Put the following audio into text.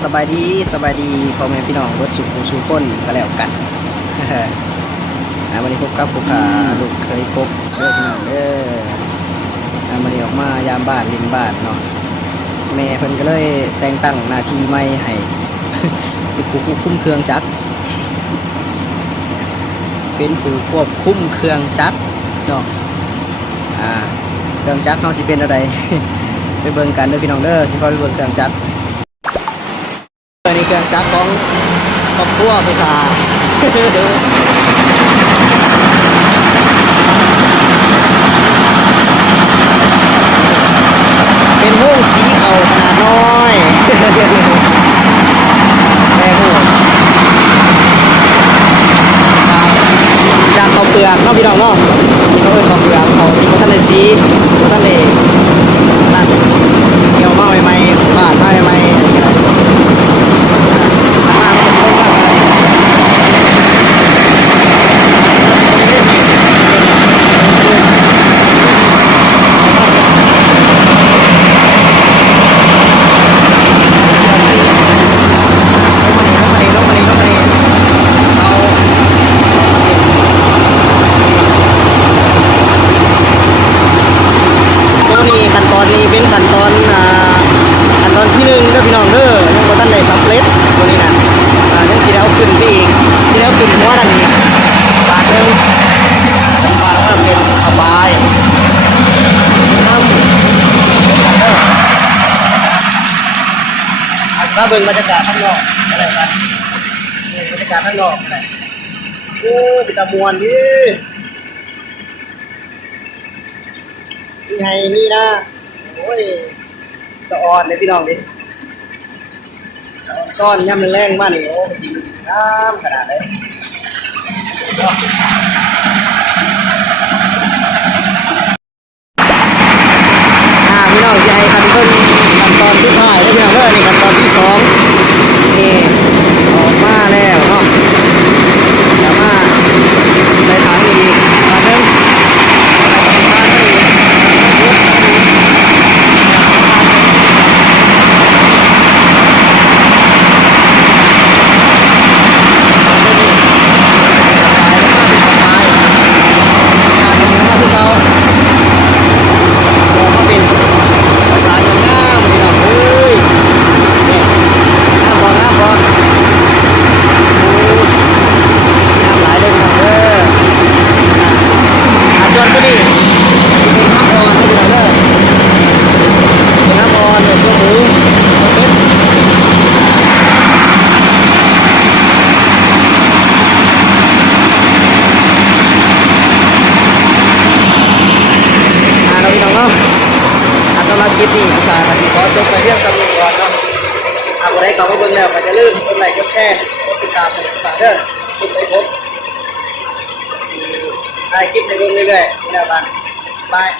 สบายดีพ่อแม่พี่น้องรถสุขสุขคนก็แล้วกันวันนี้พบกับผู้ขาลูกเคยกบเด้อพี่น้องเด้อวันนี้ออกมายามบ้านลินบ้านเนาะแม่เพิ่นก็เลยแต่งตั้งหน้าที่ใหม่ให้เป็นผู้ควบคุมเครื่องจักรเป็นผู้ควบคุมเครื่องจักรเนาะเครื่องจักรเขาสิเป็นอะไร ไปเบิ่งกันเด้อพี่น้องเด้อสิพาไปเบิ่งเครื่องจักรนี่เครื่องจักรของครอบครัวผู้ขาเป็นห้องสีเก่าขนาดน้อยแม่หูจากเขาเปลือกเนาะพี่น้องเนาะเขาเป็นเขาเปลือกเขาที่ท่านได้สีท่านได้นั่นเกี่ยวมาใหม่ๆบาดมาใหม่ๆอันนี้ก็ได้ขั้นตอนนี้เป็นขั้นตอนที่1เด้อพี่น้องเด้อยังบ่ทันได้สำเร็จตัวนี้นะยังสิได้เอาขึ้นไปอีกสิได้เอาขึ้นหัวนั่นอีกบาทนึงบาทว่าเป็นอบายมาเบิ่งบรรยากาศข้างนอกอะไรกันนี่บรรยากาศข้างนอกอะไรโอ้เป็นตะมวนดิมีให้มีนะโอ้ยสะออนเลยพี่น้องดิซ่อนย่ำแรงๆมากนี่โอ้จริงน้ำขนาดเลยพี่น้องจะให้ขั้นตอนสุดท้ายแล้วพี่น้องเด้อนี่ขั้นตอนที่2นี่ออกมาแล้วเนาะจะมาใส่ถังอีกอันนึงสำหรับคลิปนี้ผู้ชายก็สิขอจบไปเรื่องสำนึกก่อนเนาะคนใดเข้ามาเบิ่งแล้วก็อย่าลืมกดไลค์กดแชร์กดติดตามให้ผู้ชายเด้อกดไลค์กดถ่ายคลิปให้เบิ่งเรื่อยๆนี่แหละบ้านบาย